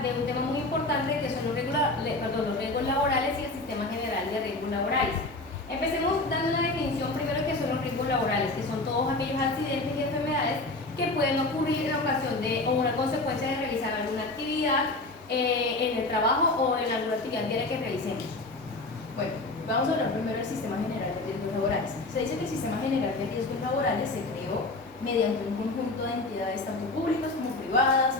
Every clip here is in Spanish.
hablar de un tema muy importante que son los riesgos laborales y el Sistema General de Riesgos Laborales. Empecemos dando una definición primero de qué son los riesgos laborales, que son todos aquellos accidentes y enfermedades que pueden ocurrir en ocasión de o una consecuencia de realizar alguna actividad en el trabajo o en alguna actividad diaria que realicemos. Bueno, vamos a hablar primero del Sistema General de Riesgos Laborales. Se dice que el Sistema General de Riesgos Laborales se creó mediante un conjunto de entidades tanto públicas como privadas,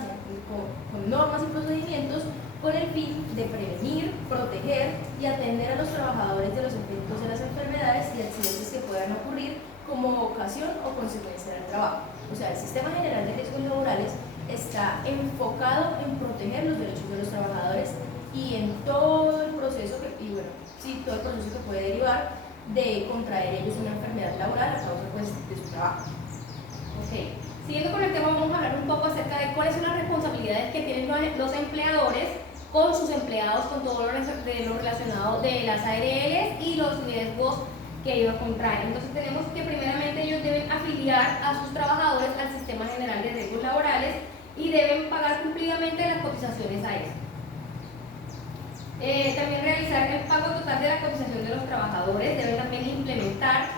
con normas y procedimientos, con el fin de prevenir, proteger y atender a los trabajadores de los efectos de las enfermedades y accidentes que puedan ocurrir como ocasión o consecuencia del trabajo. O sea, el Sistema General de Riesgos Laborales está enfocado en proteger los derechos de los trabajadores y en todo el proceso todo el proceso que puede derivar de contraer ellos una enfermedad laboral a causa pues, de su trabajo. Okay. Siguiendo con el tema, vamos a hablar un poco acerca de cuáles son las responsabilidades que tienen los empleadores con sus empleados, con todo lo relacionado de las ARLs y los riesgos que ellos contraen. Entonces tenemos que primeramente ellos deben afiliar a sus trabajadores al Sistema General de Riesgos Laborales y deben pagar cumplidamente las cotizaciones a eso. También realizar el pago total de la cotización de los trabajadores, deben también implementar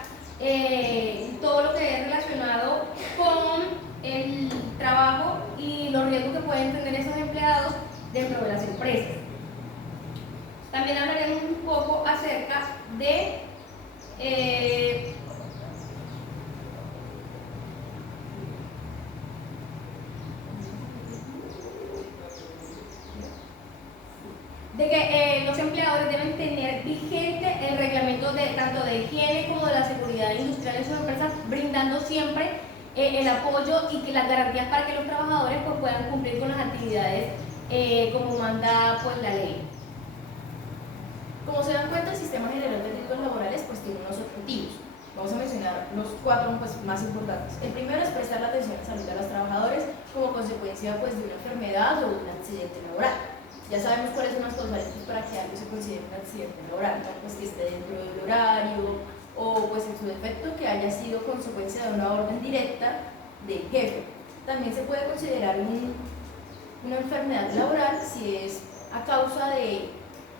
todo lo que es relacionado con el trabajo y los riesgos que pueden tener esos empleados dentro de las empresas. También hablaremos un poco acerca de que los empleadores deben tener vigente el reglamento tanto de higiene como de la seguridad industrial en sus empresas, brindando siempre el apoyo y las garantías para que los trabajadores pues, puedan cumplir con las actividades como manda pues, la ley. Como se dan cuenta, el Sistema General de Riesgos Laborales pues, tiene unos objetivos. Vamos a mencionar los 4 pues, más importantes. El primero es prestar la atención a la salud de los trabajadores como consecuencia pues, de una enfermedad o un accidente laboral. Ya sabemos cuáles son las causales para que algo se considere un accidente laboral, pues que esté dentro del horario o pues en su defecto que haya sido consecuencia de una orden directa del jefe. También se puede considerar una enfermedad laboral si es a causa de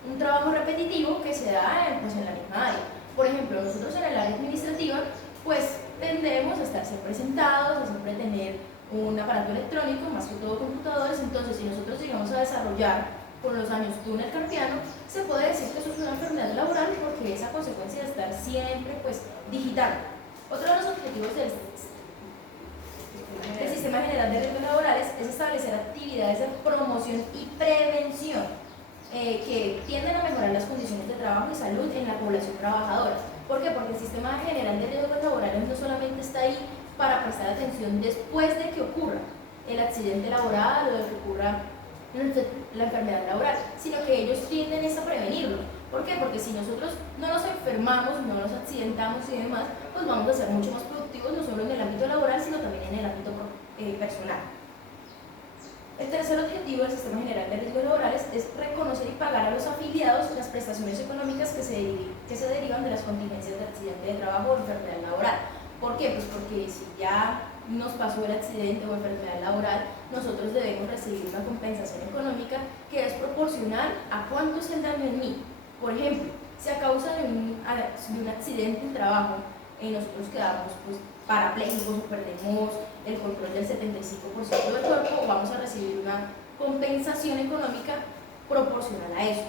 un trabajo repetitivo que se da pues, en la misma área. Por ejemplo, nosotros en el área administrativa pues tendemos a estar siempre sentados, a siempre tener un aparato electrónico, más que todo computadores. Entonces si nosotros llegamos a desarrollar con los años túnel carpiano, se puede decir que eso es una enfermedad laboral porque es a consecuencia de estar siempre pues digitando. Otro de los objetivos del Sistema General de Riesgos Laborales es establecer actividades de promoción y prevención que tienden a mejorar las condiciones de trabajo y salud en la población trabajadora. ¿Por qué? Porque el Sistema General de Riesgos Laborales no solamente está ahí para prestar atención después de que ocurra el accidente laboral o de que ocurra la enfermedad laboral, sino que ellos tienden a prevenirlo. ¿Por qué? Porque si nosotros no nos enfermamos, no nos accidentamos y demás, pues vamos a ser mucho más productivos, no solo en el ámbito laboral, sino también en el ámbito personal. El tercer objetivo del Sistema General de Riesgos Laborales es reconocer y pagar a los afiliados las prestaciones económicas que se derivan de las contingencias de accidente de trabajo o enfermedad laboral. ¿Por qué? Pues porque si ya nos pasó el accidente o enfermedad laboral, nosotros debemos recibir una compensación económica que es proporcional a cuánto es el daño en mí. Por ejemplo, si a causa de un accidente en trabajo nosotros quedamos pues, parapléjicos o perdemos el control del 75% del cuerpo, vamos a recibir una compensación económica proporcional a eso.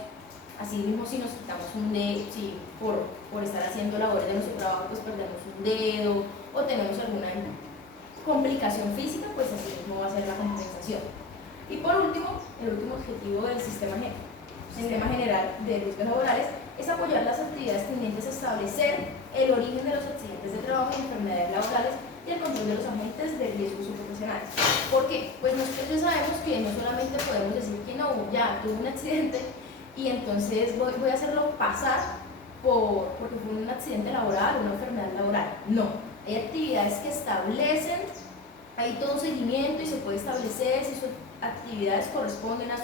Así mismo si nos quitamos un dedo, si por estar haciendo labores de nuestro trabajo pues perdemos un dedo o tenemos alguna complicación física, pues así mismo va a ser la compensación. Y por último, el último objetivo del Sistema General de Riesgos Laborales es apoyar las actividades tendientes a establecer el origen de los accidentes de trabajo y enfermedades laborales y el control de los agentes de riesgos profesionales. ¿Por qué? Pues nosotros ya sabemos que no solamente podemos decir que no, ya tuve un accidente y entonces voy a hacerlo pasar porque fue un accidente laboral o una enfermedad laboral. No, hay actividades que establecen, hay todo un seguimiento y se puede establecer si sus actividades corresponden a su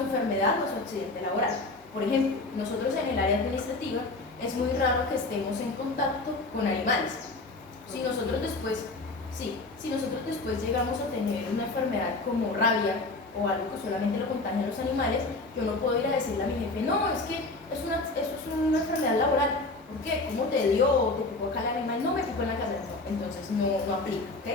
enfermedad o a su accidente laboral. Por ejemplo, nosotros en el área administrativa es muy raro que estemos en contacto con animales. Si nosotros después Sí, si nosotros después llegamos a tener una enfermedad como rabia o algo que solamente lo contagian los animales, yo no puedo ir a decirle a mi jefe, no, es que eso es una enfermedad laboral. ¿Por qué? ¿Cómo te dio? ¿O te picó acá el animal? No me picó en la cabeza. Entonces no aplica, ¿ok?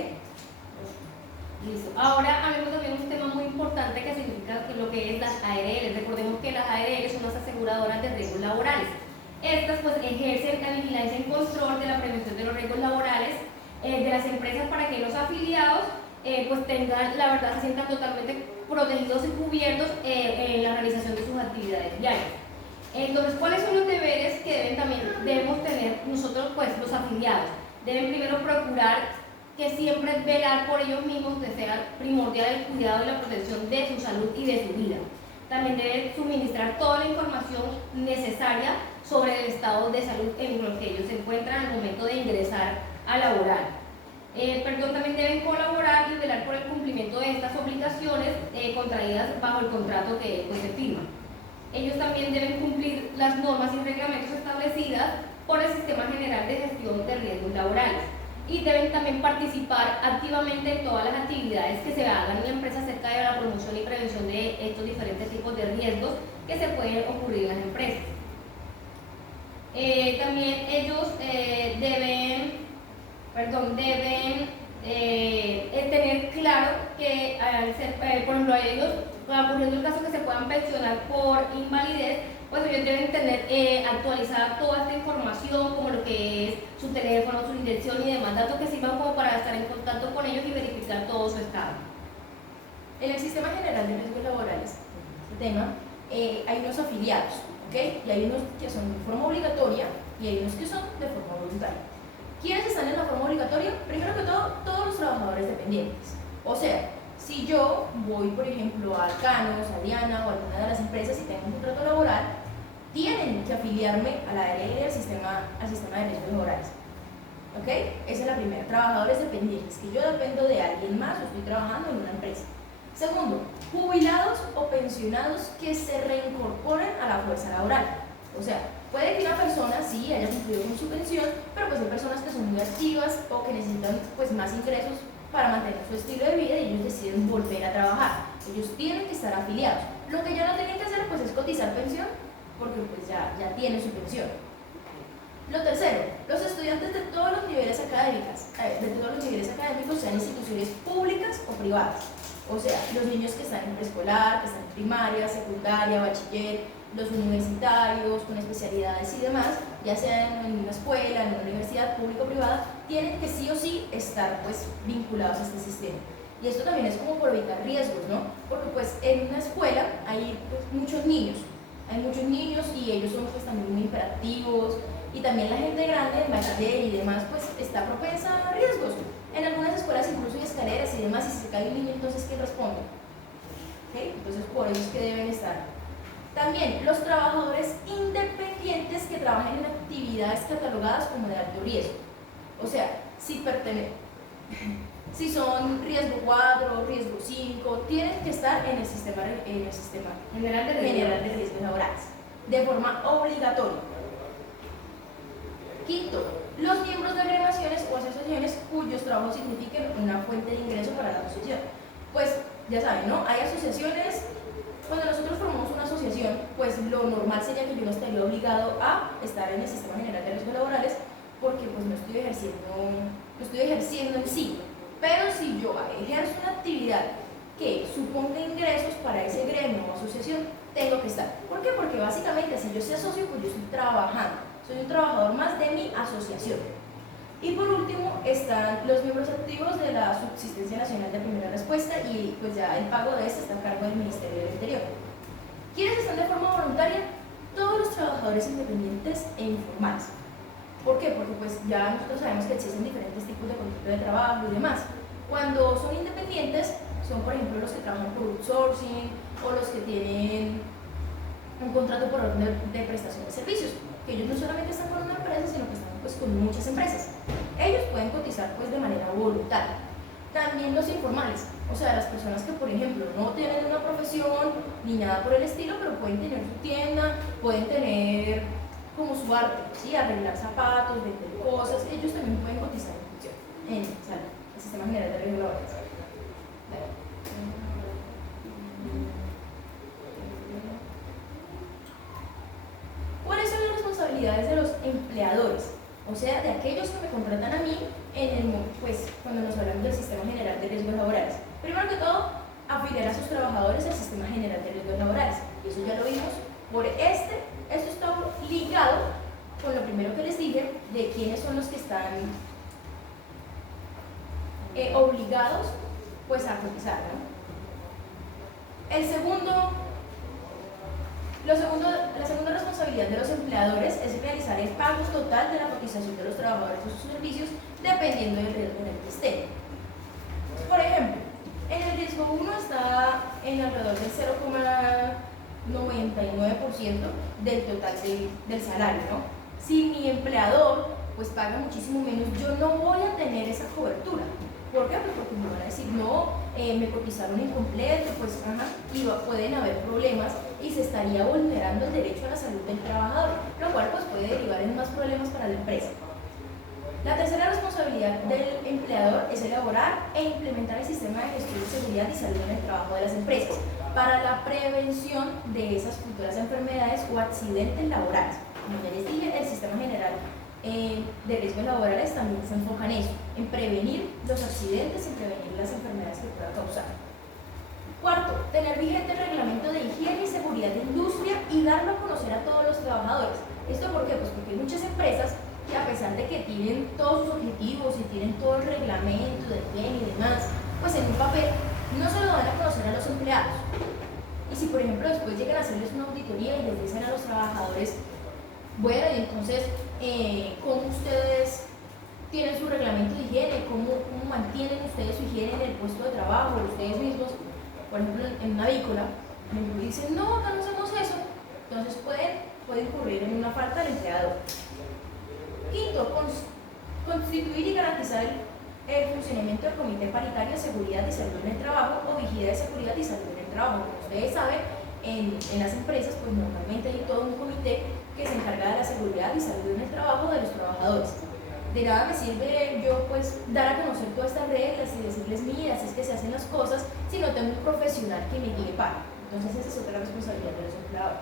Listo. Ahora hablemos también de un tema muy importante que significa lo que es las ARL. Recordemos que las ARL son las aseguradoras de riesgos laborales. Estas pues ejercen la vigilancia y control de la prevención de los riesgos laborales de las empresas para que los afiliados pues tengan, la verdad, se sientan totalmente protegidos y cubiertos en la realización de sus actividades diarias. Entonces, ¿cuáles son los deberes que debemos tener nosotros, pues los afiliados? Deben primero procurar que siempre velar por ellos mismos, que sea primordial el cuidado y la protección de su salud y de su vida. También deben suministrar toda la información necesaria sobre el estado de salud en el que ellos se encuentran al momento de ingresar a laborar. También deben colaborar y velar por el cumplimiento de estas obligaciones contraídas bajo el contrato que pues, se firma. Ellos también deben cumplir las normas y reglamentos establecidas por el Sistema General de Gestión de Riesgos Laborales. Y deben también participar activamente en todas las actividades que se hagan en la empresa acerca de la promoción y prevención de estos diferentes tipos de riesgos que se pueden ocurrir en las empresas. También ellos deben tener claro que al ser, por ejemplo, a ellos, ocurriendo el caso que se puedan pensionar por invalidez, pues ellos deben tener actualizada toda esta información, como lo que es su teléfono, su dirección y demás datos que sirvan como para estar en contacto con ellos y verificar todo su estado. En el Sistema General de Riesgos Laborales, este tema, hay unos afiliados, ¿ok? Y hay unos que son de forma obligatoria y hay unos que son de forma voluntaria. ¿Quiénes están en la forma obligatoria? Primero que todo, todos los trabajadores dependientes. O sea, si yo voy, por ejemplo, a Alcanos, a Diana o a alguna de las empresas y tengo un contrato laboral, tienen que afiliarme a la ARL, al sistema de riesgos laborales. ¿Ok? Esa es la primera. Trabajadores dependientes, que yo dependo de alguien más o estoy trabajando en una empresa. Segundo, jubilados o pensionados que se reincorporen a la fuerza laboral. O sea, puede que una persona sí haya cumplido con su pensión, pero pues hay personas que son muy activas o que necesitan pues más ingresos para mantener su estilo de vida y ellos deciden volver a trabajar. Ellos tienen que estar afiliados. Lo que ya no tienen que hacer pues es cotizar pensión, porque pues ya tienen su pensión. Lo tercero, los estudiantes de todos los niveles académicos, sean instituciones públicas o privadas. O sea, los niños que están en preescolar, que están en primaria, secundaria, bachiller, los universitarios con especialidades y demás, ya sean en una escuela, en una universidad pública o privada, tienen que sí o sí estar pues vinculados a este sistema. Y esto también es como por evitar riesgos, ¿no? Porque pues en una escuela hay pues, muchos niños y ellos son pues también muy hiperactivos, y también la gente grande, el bachiller y demás, pues está propensa a riesgos. En algunas escuelas incluso hay escaleras y demás, y si se cae un niño, entonces ¿quién responde? ¿Okay? Entonces por eso es que deben estar. También los trabajadores independientes que trabajan en actividades catalogadas como de alto riesgo. O sea, si son riesgo 4, riesgo 5, tienen que estar en el sistema general de riesgos laborales, de forma obligatoria. Quinto, los miembros de agremiaciones o asociaciones cuyos trabajos signifiquen una fuente de ingreso para la asociación. Pues ya saben, ¿no? Hay asociaciones. Cuando nosotros formamos una asociación, pues lo normal sería que yo no estaría obligado a estar en el Sistema General de Riesgos Laborales porque pues no estoy ejerciendo en sí. Pero si yo ejerzo una actividad que suponga ingresos para ese gremio o asociación, tengo que estar. ¿Por qué? Porque básicamente si yo soy socio, pues yo estoy trabajando. Soy un trabajador más de mi asociación. Y por último están los miembros activos de la Subsistencia Nacional de Primera Respuesta y pues ya el pago de este está a cargo del Ministerio del Interior. ¿Quiénes están de forma voluntaria? Todos los trabajadores independientes e informales. ¿Por qué? Porque pues ya nosotros sabemos que existen diferentes tipos de contrato de trabajo y demás. Cuando son independientes son por ejemplo los que trabajan por outsourcing o los que tienen un contrato por orden de prestación de servicios, que ellos no solamente están con una empresa, sino que están pues con muchas empresas. Ellos pueden cotizar pues de manera voluntaria. También los informales, o sea, las personas que por ejemplo no tienen una profesión ni nada por el estilo, pero pueden tener su tienda, pueden tener como su arte, ¿sí? Arreglar zapatos, vender cosas, ellos también pueden cotizar en salud. el Sistema General de Riesgos Laborales. ¿Cuáles son las responsabilidades de los empleadores? O sea, de aquellos que me contratan a mí cuando nos hablamos del Sistema General de Riesgos Laborales. Primero que todo, afiliar a sus trabajadores al Sistema General de Riesgos Laborales. Y eso ya lo vimos por esto está ligado con lo primero que les dije de quiénes son los que están obligados pues a cotizar, ¿no? La segunda responsabilidad de los empleadores es realizar el pago total de la cotización de los trabajadores y sus servicios dependiendo del riesgo en el que estén. Por ejemplo, en el riesgo 1 está en alrededor del 0,99% del total del salario, ¿no? Si mi empleador pues paga muchísimo menos, yo no voy a tener esa cobertura. ¿Por qué? Pues porque me van a decir, no, me cotizaron incompleto, pues y pueden haber problemas y se estaría vulnerando el derecho a la salud del trabajador, lo cual pues puede derivar en más problemas para la empresa. La tercera responsabilidad del empleador es elaborar e implementar el sistema de gestión de seguridad y salud en el trabajo de las empresas para la prevención de esas futuras enfermedades o accidentes laborales. Como ya les dije, el Sistema General de Riesgos Laborales también se enfoca en eso, en prevenir los accidentes, en prevenir las enfermedades que pueda causar. Cuarto, tener vigente el reglamento de higiene y seguridad de industria y darlo a conocer a todos los trabajadores. ¿Esto por qué? Pues porque hay muchas empresas que a pesar de que tienen todos sus objetivos y tienen todo el reglamento de higiene y demás, pues en un papel no se lo dan a conocer a los empleados. Y si por ejemplo después llegan a hacerles una auditoría y les dicen a los trabajadores, bueno, y entonces, ¿cómo ustedes tienen su reglamento de higiene? ¿Cómo mantienen ustedes su higiene en el puesto de trabajo? Ustedes mismos, por ejemplo, en una avícola, me dicen, no, acá no hacemos eso. Entonces puede incurrir en una falta del empleador. Quinto, constituir y garantizar el funcionamiento del Comité Paritario de Seguridad y Salud en el Trabajo o Vigilia de Seguridad y Salud en el Trabajo. Como ustedes saben, en las empresas, pues normalmente hay todo un comité que se encarga de la seguridad y salud en el trabajo de los trabajadores. De nada me sirve yo pues dar a conocer todas estas reglas y decirles, mira, así es que se hacen las cosas, si no tengo un profesional que me guíe para. Entonces esa es otra responsabilidad de los empleadores.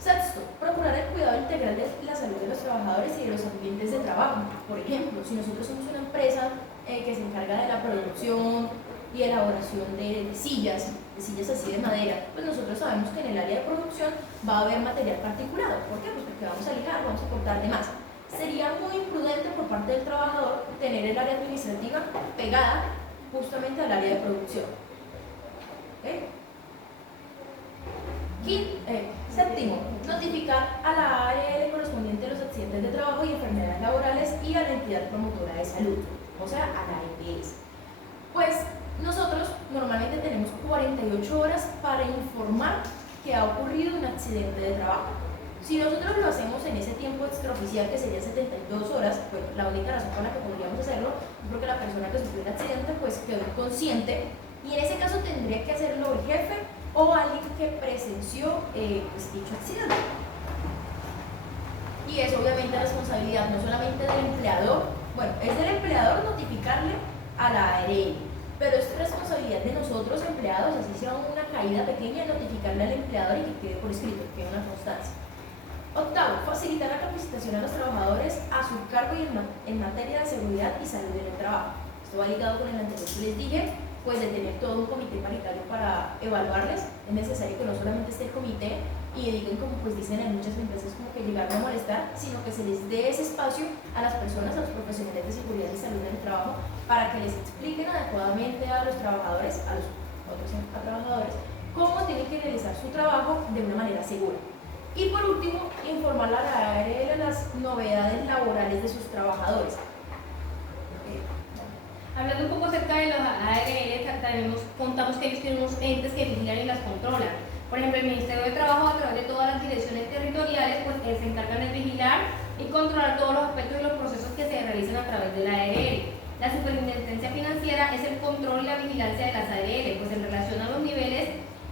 Sexto, procurar el cuidado integral de la salud de los trabajadores y de los ambientes de trabajo. Por ejemplo, si nosotros somos una empresa que se encarga de la producción y elaboración de sillas así de madera, pues nosotros sabemos que en el área de producción va a haber material particulado. ¿Por qué? Pues porque vamos a lijar, vamos a cortar de más. Sería muy imprudente por parte del trabajador tener el área administrativa pegada justamente al área de producción. ¿Okay? Séptimo, notificar a la ARL correspondiente a los accidentes de trabajo y enfermedades laborales y a la entidad promotora de salud, o sea, a la EPS. Pues nosotros normalmente tenemos 48 horas para informar que ha ocurrido un accidente de trabajo. Si nosotros lo hacemos en ese tiempo extraoficial, que sería 72 horas, pues la única razón por la que podríamos hacerlo es porque la persona que sufrió el accidente pues quedó inconsciente y en ese caso tendría que hacerlo el jefe o alguien que presenció pues, dicho accidente. Y es obviamente responsabilidad no solamente del empleador, bueno, es del empleador notificarle a la ARL, pero es responsabilidad de nosotros empleados, así sea una caída pequeña, notificarle al empleador y que quede por escrito, que quede una constancia. Octavo, facilitar la capacitación a los trabajadores a su cargo y en materia de seguridad y salud en el trabajo. Esto va ligado con el anterior que les dije, pues de tener todo un comité paritario para evaluarles. Es necesario que no solamente esté el comité y digan, como pues dicen en muchas empresas, como que llegaron a molestar, sino que se les dé ese espacio a las personas, a los profesionales de seguridad y salud en el trabajo, para que les expliquen adecuadamente a los trabajadores, a los otros trabajadores, cómo tienen que realizar su trabajo de una manera segura. Y por último, informar a la ARL de las novedades laborales de sus trabajadores. Hablando un poco acerca de los ARL, contamos que ellos tienen unos entes que vigilan y las controlan. Por ejemplo, el Ministerio de Trabajo, a través de todas las direcciones territoriales, pues se encargan de vigilar y controlar todos los aspectos y los procesos que se realizan a través de la ARL. La Superintendencia Financiera es el control y la vigilancia de las ARL, pues en relación a los niveles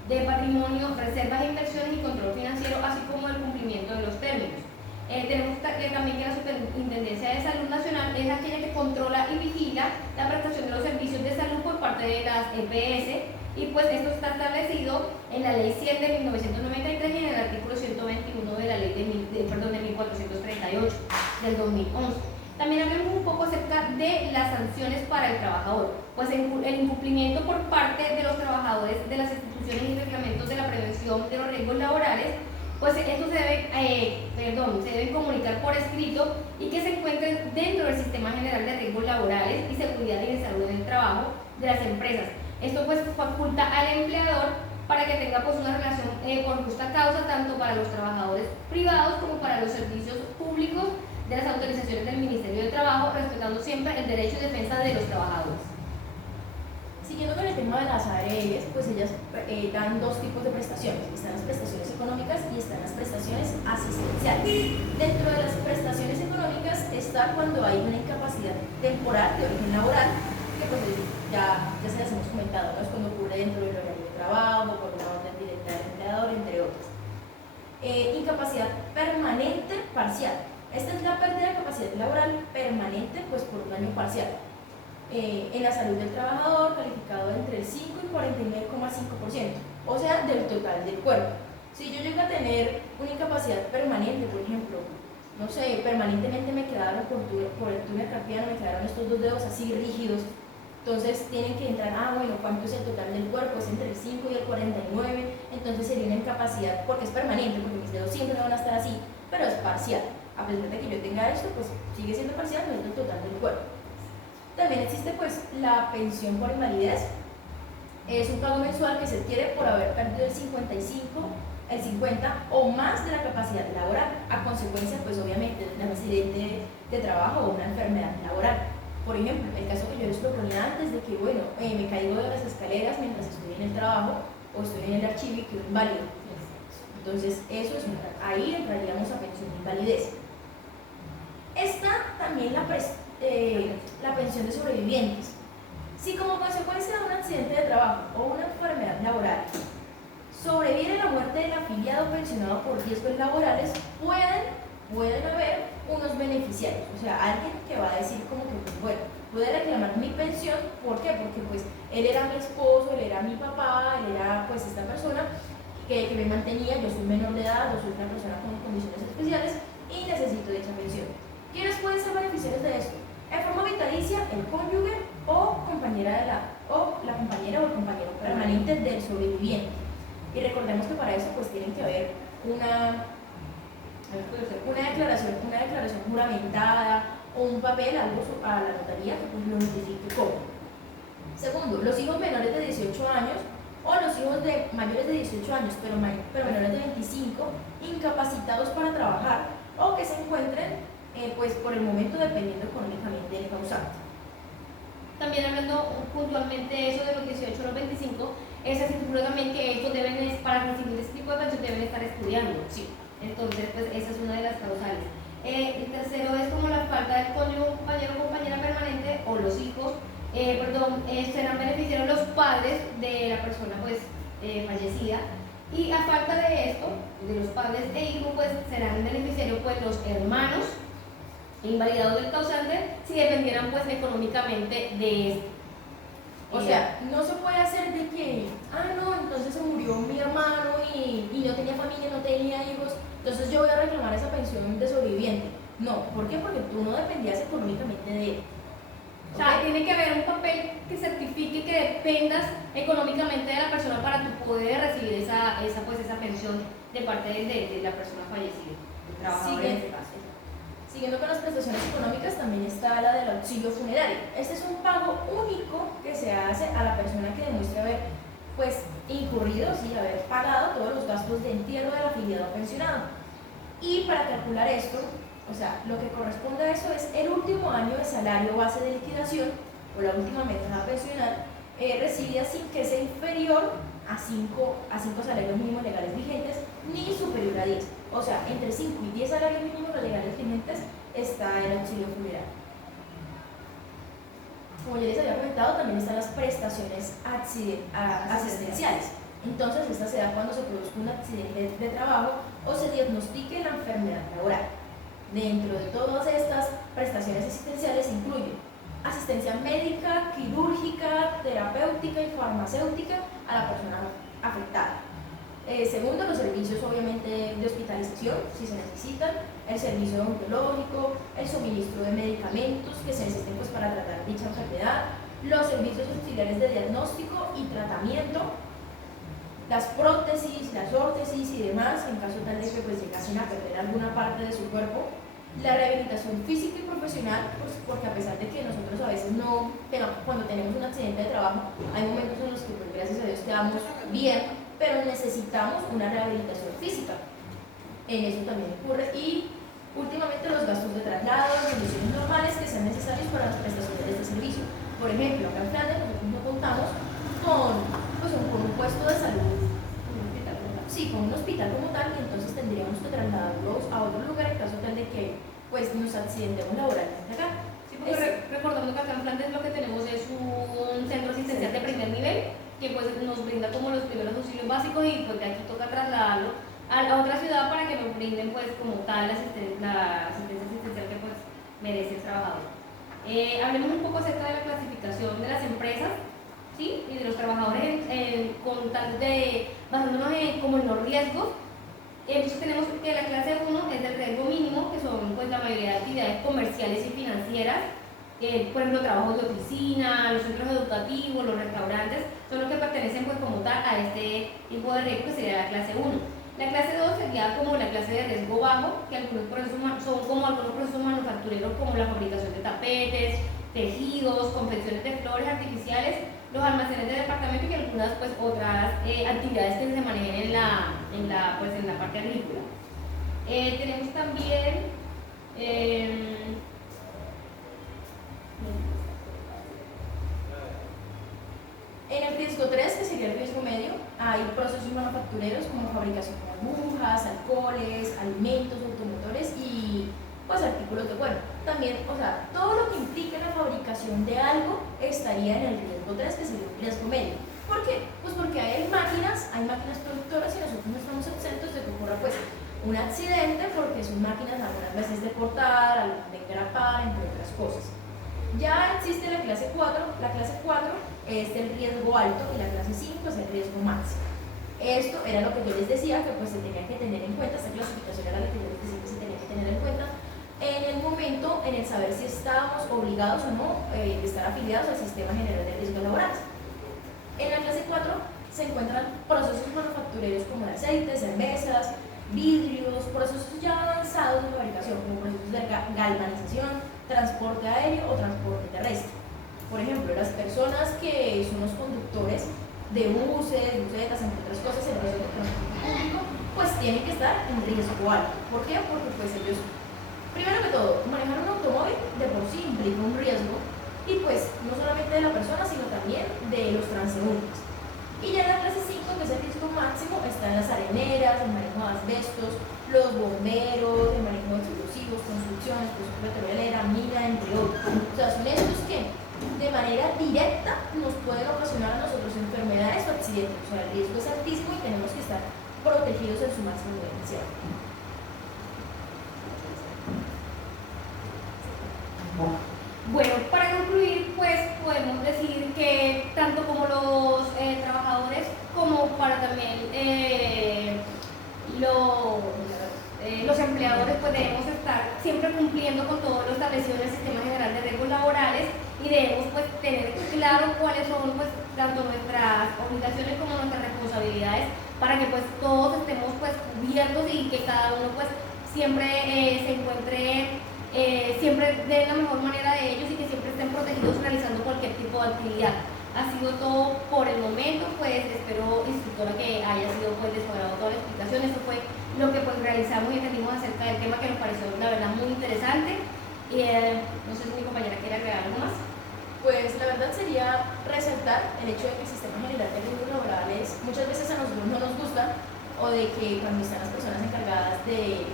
de patrimonio, reservas de inversiones y control financiero, así como el cumplimiento de los términos. Tenemos también que la Superintendencia de Salud Nacional es aquella que controla y vigila la prestación de los servicios de salud por parte de las EPS, y pues esto está establecido en la Ley 100 de 1993 y en el artículo 121 de la Ley de 1438 del 2011. También hablemos un poco acerca de las sanciones para el trabajador. Pues el incumplimiento por parte de los trabajadores de las instituciones y reglamentos de la prevención de los riesgos laborales, pues esto se debe comunicar por escrito y que se encuentren dentro del Sistema General de Riesgos Laborales y Seguridad y de Salud en el Trabajo de las empresas. Esto pues faculta al empleador para que tenga pues una relación por justa causa tanto para los trabajadores privados como para los servicios públicos de las autorizaciones del Ministerio de Trabajo, respetando siempre el derecho y defensa de los trabajadores. Siguiendo con el tema de las ARLs, pues ellas dan dos tipos de prestaciones. Están las prestaciones económicas y están las prestaciones asistenciales. Dentro de las prestaciones económicas está cuando hay una incapacidad temporal de origen laboral, que pues ya se las hemos comentado, ¿no? Es cuando ocurre dentro del horario de trabajo, por una orden directa del empleador, entre otras. Incapacidad permanente parcial. Esta es la pérdida de capacidad laboral permanente pues por un daño parcial. En la salud del trabajador, calificado entre el 5 y 49,5%, o sea, del total del cuerpo. Si yo llego a tener una incapacidad permanente, por ejemplo, no sé, permanentemente me quedaron por el túnel carpiano, me quedaron estos dos dedos así rígidos, entonces tienen que entrar, bueno, ¿cuánto es el total del cuerpo? Es entre el 5 y el 49, entonces sería una incapacidad, porque es permanente, porque mis dedos siempre no van a estar así, pero es parcial. A pesar de que yo tenga esto, pues sigue siendo parcial, no es el total del cuerpo. También existe pues la pensión por invalidez. Es un pago mensual que se adquiere por haber perdido el 50 o más de la capacidad laboral, a consecuencia pues obviamente de un accidente de trabajo o una enfermedad laboral. Por ejemplo, el caso que yo les proponía antes de que, bueno, me caigo de las escaleras mientras estoy en el trabajo o estoy en el archivo y quedo inválido. Entonces, ahí entraríamos a pensión de invalidez. Está también la pensión de sobrevivientes. Si como consecuencia de un accidente de trabajo o una enfermedad laboral sobreviene la muerte del afiliado pensionado por riesgos laborales, pueden haber unos beneficiarios, o sea, alguien que va a decir como que, bueno, puede reclamar mi pensión. ¿Por qué? Porque pues él era mi esposo, él era mi papá, él era pues esta persona que me mantenía, yo soy menor de edad, yo soy una persona con condiciones especiales y necesito dicha pensión. ¿Quiénes pueden ser beneficiarios de esto? En forma vitalicia, el cónyuge o la compañera o el compañero permanente del sobreviviente. Y recordemos que para eso pues tienen que haber una declaración juramentada o un papel, algo a la notaría que pues lo notifique como. Segundo, los hijos menores de 18 años o los hijos de mayores de 18 años pero menores de 25, incapacitados para trabajar o que se encuentren pues por el momento dependiendo económicamente del causante. También hablando puntualmente de eso de los 18 a los 25, se estipula también que estos para recibir este tipo de pensión deben estar estudiando. Sí. Entonces, pues esa es una de las causales. El tercero es como la falta del cónyuge, compañero o compañera permanente o los hijos, serán beneficiarios los padres de la persona pues fallecida, y a falta de esto, de los padres e hijos, pues serán beneficiarios pues los hermanos invalidados del causante si dependieran pues económicamente de esto. O sea, no se puede hacer de que, no, entonces se murió mi hermano y no tenía familia, no tenía hijos, entonces yo voy a reclamar esa pensión de sobreviviente. No, ¿por qué? Porque tú no dependías económicamente de él. O sea, tiene que haber un papel que certifique que dependas económicamente de la persona para tú poder recibir esa pensión de parte de la persona fallecida, el trabajador en este caso. Siguiendo con las prestaciones económicas, también está la del auxilio funerario. Este es un pago único que se hace a la persona que demuestre haber pues incurrido, haber pagado todos los gastos de entierro del afiliado pensionado. Y para calcular esto, o sea, lo que corresponde a eso es el último año de salario base de liquidación o la última mesada pensional recibida sin que sea inferior a 5 salarios mínimos legales vigentes ni superior a 10. O sea, entre 5 y 10 salarios mínimos legales vigentes está el auxilio funerario. Como ya les había comentado, también están las prestaciones asistenciales. Entonces, esta se da cuando se produzca un accidente de trabajo o se diagnostique la enfermedad laboral. Dentro de todas estas prestaciones asistenciales incluyen asistencia médica, quirúrgica, terapéutica y farmacéutica a la persona afectada. Segundo, los servicios obviamente de hospitalización, si se necesitan, el servicio odontológico, el suministro de medicamentos que se necesiten pues, para tratar dicha enfermedad, los servicios auxiliares de diagnóstico y tratamiento, las prótesis, las órtesis y demás, en caso tal de que pues, llegasen a perder alguna parte de su cuerpo, la rehabilitación física y profesional, pues, porque a pesar de que nosotros a veces no, cuando tenemos un accidente de trabajo, hay momentos en los que pues, gracias a Dios quedamos bien, pero necesitamos una rehabilitación física. En eso también ocurre. Y últimamente los gastos de traslado, condiciones normales que sean necesarios para las prestaciones de este servicio. Por ejemplo, acá en Flandes nosotros no contamos con un puesto de salud, con un hospital como tal, y entonces tendríamos que trasladarlos a otro lugar en caso tal de que pues, nos accidentemos laboralmente acá. Sí, porque recordando que acá en Flandes lo que tenemos es un centro asistencial de primer nivel que pues nos brinda como los primeros auxilios básicos y pues de aquí toca trasladarlo a otra ciudad para que nos brinden pues como tal la asistencia asistencial que pues merece el trabajador. Hablemos un poco acerca de la clasificación de las empresas, ¿sí? Y de los trabajadores con tal de basándonos como en los riesgos. Entonces tenemos que la clase 1 es del riesgo mínimo, que son pues la mayoría de actividades comerciales y financieras. Por ejemplo, trabajos de oficina, los centros educativos, los restaurantes, son los que pertenecen pues como tal a este tipo de riesgo que sería la clase 1. La clase 2 sería como la clase de riesgo bajo, que algunos procesos son como algunos procesos manufactureros como la fabricación de tapetes, tejidos, confecciones de flores artificiales, los almacenes de departamento y algunas pues otras actividades que se manejen en la parte agrícola. Tenemos también en el riesgo 3, que sería el riesgo medio, hay procesos manufactureros como fabricación de agujas, alcoholes, alimentos, automotores y pues artículos de cuero. También, o sea, todo lo que implique la fabricación de algo estaría en el riesgo 3, que sería el riesgo medio. ¿Por qué? Pues porque hay máquinas productoras y nosotros no estamos exentos de que ocurra pues un accidente porque son máquinas algunas veces de cortar, algunas de engrapar, entre otras cosas. Ya existe la clase 4 es el riesgo alto y la clase 5 es el riesgo máximo. Esto era lo que yo les decía que pues se tenía que tener en cuenta, esta clasificación era la que yo les decía que se tenía que tener en cuenta en el momento en el saber si estábamos obligados o no de estar afiliados al Sistema General de Riesgos Laborales. En la clase 4 se encuentran procesos manufactureros como de aceites, cervezas, vidrios, procesos ya avanzados de fabricación como procesos de galvanización, transporte aéreo o transporte terrestre. Por ejemplo, las personas que son los conductores de buses, busetas, entre otras cosas, en el transporte público, pues tienen que estar en riesgo alto. ¿Por qué? Porque pues ellos, primero que todo, manejar un automóvil de por sí implica un riesgo y pues no solamente de la persona, sino también de los transeúntes. Y ya en la clase 5, que es el riesgo máximo, están las areneras, el manejo de asbestos, los bomberos, el manejo de explosivos, construcciones, petrolera, mina, entre otros. O sea, son estos que de manera directa nos pueden ocasionar a nosotros enfermedades o accidentes. O sea, el riesgo es altísimo y tenemos que estar protegidos en su máximo potencial. Bueno, para concluir, pues podemos decir que tanto como los trabajadores como para también los empleadores pues debemos estar siempre cumpliendo con todo lo establecido en el Sistema General de Riesgos Laborales y debemos pues tener claro cuáles son pues tanto nuestras obligaciones como nuestras responsabilidades para que pues todos estemos pues cubiertos y que cada uno pues siempre se encuentre siempre de la mejor manera de ellos y que siempre estén protegidos realizando cualquier tipo de actividad. Ha sido todo por el momento, pues espero, instructora, que haya sido pues de su agrado toda la explicación. Eso fue lo que pues realizamos y entendimos acerca del tema, que nos pareció la verdad muy interesante. No sé si mi compañera quiere agregar algo más. Pues la verdad sería resaltar el hecho de que el Sistema General de Riesgos Laborales muchas veces a nosotros no nos gusta, o de que cuando están las personas encargadas de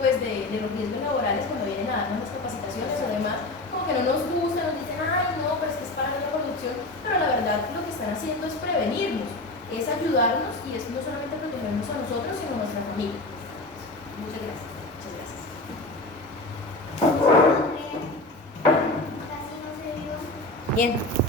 los riesgos laborales, cuando vienen a darnos las capacitaciones o demás, como que no nos gusta, nos dicen, ay no, pero es que es para la producción, pero la verdad lo que están haciendo es prevenirnos, es ayudarnos y es no solamente protegernos a nosotros, sino a nuestra familia. Muchas gracias. Muchas gracias. Casi no se vio. Bien.